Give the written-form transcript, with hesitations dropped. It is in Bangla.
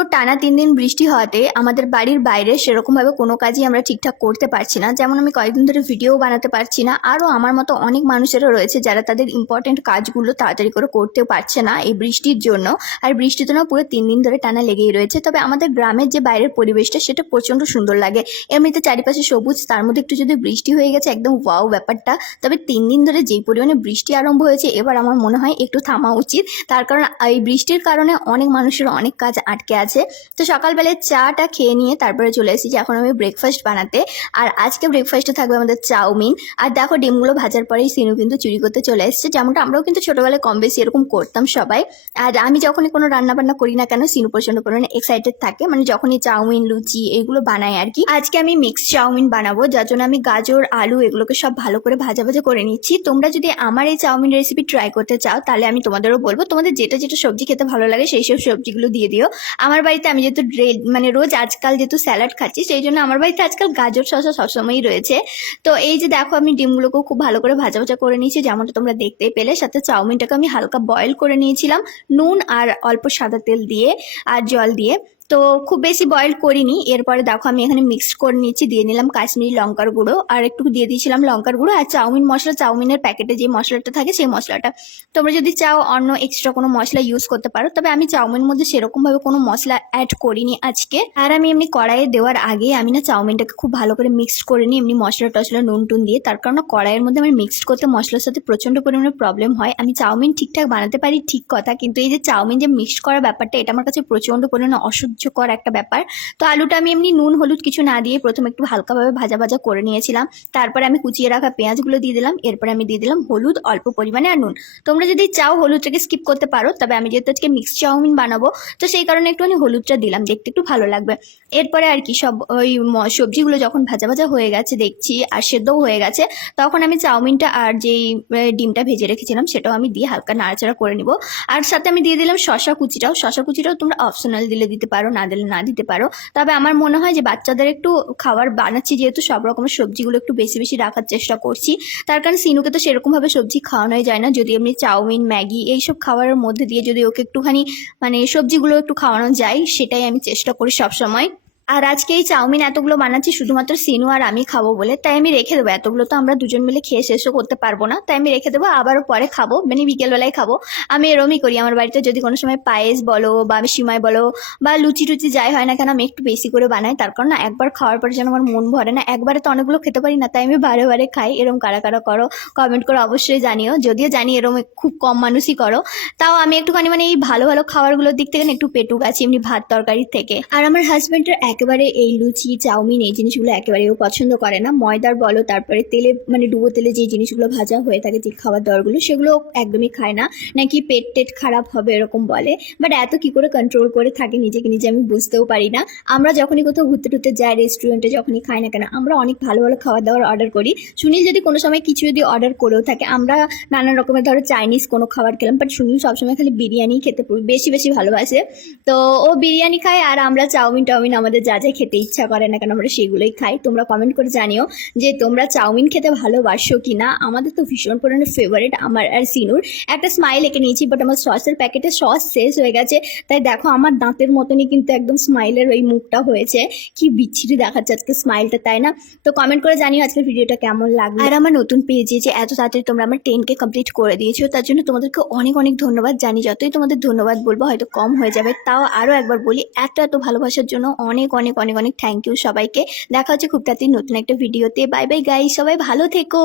পুরো টানা 3 দিন বৃষ্টি হওয়াতে আমাদের বাড়ির বাইরে সেরকমভাবে কোনো কাজই আমরা ঠিকঠাক করতে পারছি না। যেমন আমি কয়েকদিন ধরে ভিডিও বানাতে পারছি না। আরও আমার মতো অনেক মানুষেরও রয়েছে যারা তাদের ইম্পর্টেন্ট কাজগুলো তাড়াতাড়ি করে করতেও পারছে না এই বৃষ্টির জন্য। আর বৃষ্টি তো না পুরো 3 দিন ধরে টানা লেগেই রয়েছে। তবে আমাদের গ্রামের যে বাইরের পরিবেশটা সেটা প্রচণ্ড সুন্দর লাগে। এমনিতে চারিপাশে সবুজ, তার মধ্যে একটু যদি বৃষ্টি হয়ে গেছে একদম ওয়াও ব্যাপারটা। তবে 3 দিন ধরে যেই পরিমাণে বৃষ্টি আরম্ভ হয়েছে এবার আমার মনে হয় একটু থামা উচিত। তার কারণ এই বৃষ্টির কারণে অনেক মানুষের অনেক কাজ আটকে আছে। তো সকালবেলায় চাটা খেয়ে নিয়ে তারপরে চলে এসেছি এখন আমি ব্রেকফাস্ট বানাতে। আর আজকে ব্রেকফাস্টে থাকবে আমাদের চাউমিন। আর দেখো ডিমগুলো ভাজার পরেই সিনু কিন্তু চুরি করতে চলে এসেছে, যেমনটা আমরাও কিন্তু ছোটোবেলায় কম বেশি এরকম করতাম সবাই। আর আমি যখনই কোনো রান্নাবান্না করি না কেন সিনু প্রচণ্ড পরিমাণে এক্সাইটেড থাকে, মানে যখনই চাউমিন লুচি এগুলো বানাই আর কি। আজকে আমি মিক্স চাউমিন বানাবো, যার জন্য আমি গাজর আলু এগুলোকে সব ভালো করে ভাজা ভাজা করে নিচ্ছি। তোমরা যদি আমার এই চাউমিন রেসিপি ট্রাই করতে চাও তাহলে আমি তোমাদেরও বলবো তোমাদের যেটা যেটা সবজি খেতে ভালো লাগে সেই সব সবজিগুলো দিয়ে দিও। আমার বাড়িতে আমি যেহেতু মানে রোজ আজকাল যেহেতু স্যালাড খাচ্ছি সেই জন্য আমার বাড়িতে আজকাল গাজর শসা সবসময়ই রয়েছে। তো এই যে দেখো আমি ডিমগুলোকেও খুব ভালো করে ভাজা ভাজা করে নিয়েছি, যেমনটা তোমরা দেখতেই পেলে। সাথে চাউমিনটাকে আমি হালকা বয়েল করে নিয়েছিলাম নুন আর অল্প সাদা তেল দিয়ে আর জল দিয়ে। তো খুব বেশি বয়েল করিনি। এরপরে দেখো আমি এখানে মিক্সড করে নিচ্ছি, দিয়ে নিলাম কাশ্মীরি লঙ্কার গুঁড়ো আর একটু দিয়ে দিয়েছিলাম লঙ্কার গুঁড়ো আর চাউমিন মশলা, চাউমিনের প্যাকেটে যে মশলাটা থাকে সেই মশলাটা। তোমরা যদি চাও অন্য এক্সট্রা কোনো মশলা ইউজ করতে পারো, তবে আমি চাউমিনের মধ্যে সেরকমভাবে কোনো মশলা অ্যাড করিনি আজকে। আর আমি এমনি কড়াইয়ে দেওয়ার আগে আমি না চাউমিনটাকে খুব ভালো করে মিক্সড করে নিই এমনি মশলা টশলা নুন টুন দিয়ে। তার কারণ কড়াইয়ের মধ্যে আমার মিক্সড করতে মশলার সাথে প্রচণ্ড পরিমাণে প্রবলেম হয়। আমি চাউমিন ঠিকঠাক বানাতে পারি ঠিক কথা, কিন্তু এই যে চাউমিন যে মিক্সড করার ব্যাপারটা এটা আমার কাছে প্রচণ্ড পরিমাণে অসহ্যকর একটা ব্যাপার। তো আলুটা আমি এমনি নুন হলুদ কিছু না দিয়ে প্রথমে একটু হালকাভাবে ভাজা ভাজা করে নিয়েছিলাম। তারপরে আমি কুচিয়ে রাখা পেঁয়াজগুলো দিয়ে দিলাম। এরপরে আমি দিয়ে দিলাম হলুদ অল্প পরিমাণে আর নুন। তোমরা যদি চাও হলুদটাকে স্কিপ করতে পারো, তবে আমি যেহেতু আজকে মিক্সড চাউমিন বানাবো তো সেই কারণে একটুখানি হলুদটা দিলাম, দেখতে একটু ভালো লাগবে। এরপরে আর কি সব ওই সবজিগুলো যখন ভাজা ভাজা হয়ে গেছে দেখছি আর সেদ্ধও হয়ে গেছে, তখন আমি চাউমিনটা আর যেই ডিমটা ভেজে রেখেছিলাম সেটাও আমি দিয়ে হালকা নাড়াচাড়া করে নিব। আর সাথে আমি দিয়ে দিলাম শসা কুচিটাও তোমরা অপশনাল দিলে দিতে পারো, না দিলে না দিতে পারো। তবে আমার মনে হয় যে বাচ্চাদের একটু খাবার বানাচ্ছি যেহেতু সব রকমের সবজিগুলো একটু বেশি বেশি রাখার চেষ্টা করছি। তার কারণ সিনুকে তো সেরকমভাবে সবজি খাওয়ানোই যায় না, যদি এমনি চাউমিন ম্যাগি এইসব খাবারের মধ্যে দিয়ে যদি ওকে একটুখানি মানে সবজিগুলো একটু খাওয়ানো যায় সেটাই আমি চেষ্টা করি সবসময়। আর আজকে এই চাউমিন এতগুলো বানাচ্ছি শুধুমাত্র সিনু আর আমি খাবো বলে, তাই আমি রেখে দেবো। এতগুলো তো আমরা দুজন মিলে খেয়ে শেষও করতে পারবো না, তাই আমি রেখে দেবো, আবারও পরে খাবো, মানে বিকেলবেলায় খাবো। আমি এরমই করি, আমার বাড়িতে যদি কোনো সময় পায়েস বলো বা আমি সিমাই বলো বা লুচি টুচি যাই হয় না কেন আমি একটু বেশি করে বানাই। তার কারণ না একবার খাওয়ার পরে যেন আমার মন ভরে না, একবারে তো অনেকগুলো খেতে পারি না, তাই আমি বারে বারে খাই। এরম কারা কারা করো কমেন্ট করে অবশ্যই জানিও, যদিও জানি এরম খুব কম মানুষই করো। তাও আমি একটুখানি মানে এই ভালো ভালো খাবারগুলোর দিক থেকে একটু পেটুক আছি এমনি ভাত তরকারির থেকে। আর আমার হাজব্যান্ডের একেবারে এই লুচি চাউমিন এই জিনিসগুলো একেবারেও পছন্দ করে না। ময়দার বলো তারপরে তেলে মানে ডুবো তেলে যে জিনিসগুলো ভাজা হয়ে থাকে যে খাবার দাবারগুলো সেগুলো একদমই খায় না, নাকি পেট টেট খারাপ হবে এরকম বলে। বাট এত কি করে কন্ট্রোল করে থাকে নিজেকে নিজে আমি বুঝতেও পারি না। আমরা যখনই কোথাও ঘুরতে টুরতে যাই রেস্টুরেন্টে যখনই খাই না কেন আমরা অনেক ভালো ভালো খাবার দাবার অর্ডার করি। সুনীল যদি কোনো সময় কিছু যদি অর্ডার করেও থাকে, আমরা নানান রকমের ধরো চাইনিজ কোনো খাবার খেলাম, বাট সুনীল সবসময় খালি বিরিয়ানি খেতে বেশি বেশি ভালোবাসে। তো ও বিরিয়ানি খায় আর আমরা চাউমিন টাউমিন আমাদের যা যা খেতে ইচ্ছা করে না কেন আমরা সেগুলোই খাই। তোমরা কমেন্ট করে জানিও যে তোমরা চাউমিন খেতে ভালোবাসো কি না। আমাদের তো ভীষণ পরিমাণে ফেভারিট আমার আর সিনুর। একটা স্মাইল এঁকে নিয়েছি, বাট আমার সসের প্যাকেটে সস শেষ হয়ে গেছে, তাই দেখো আমার দাঁতের মতনই কিন্তু একদম স্মাইলের ওই মুখটা হয়েছে। কি বিচ্ছিরি দেখাচ্ছে আজকে স্মাইলটা, তাই না? তো কমেন্ট করে জানিও আজকের ভিডিওটা কেমন লাগলো। আর আমার নতুন পেজে যে এত তাড়াতাড়ি তোমরা আমার 10K কমপ্লিট করে দিয়েছো তার জন্য তোমাদেরকে অনেক অনেক ধন্যবাদ। জানি যতই তোমাদের ধন্যবাদ বলবো হয়তো কম হয়ে যাবে, তাও আরও একবার বলি এত এত ভালোবাসার জন্য অনেক অনেক অনেক অনেক থ্যাংক ইউ সবাইকে। দেখা হচ্ছে খুব তাড়াতাড়ি নতুন একটা ভিডিওতে। বাই বাই গাইস, সবাই ভালো থেকো।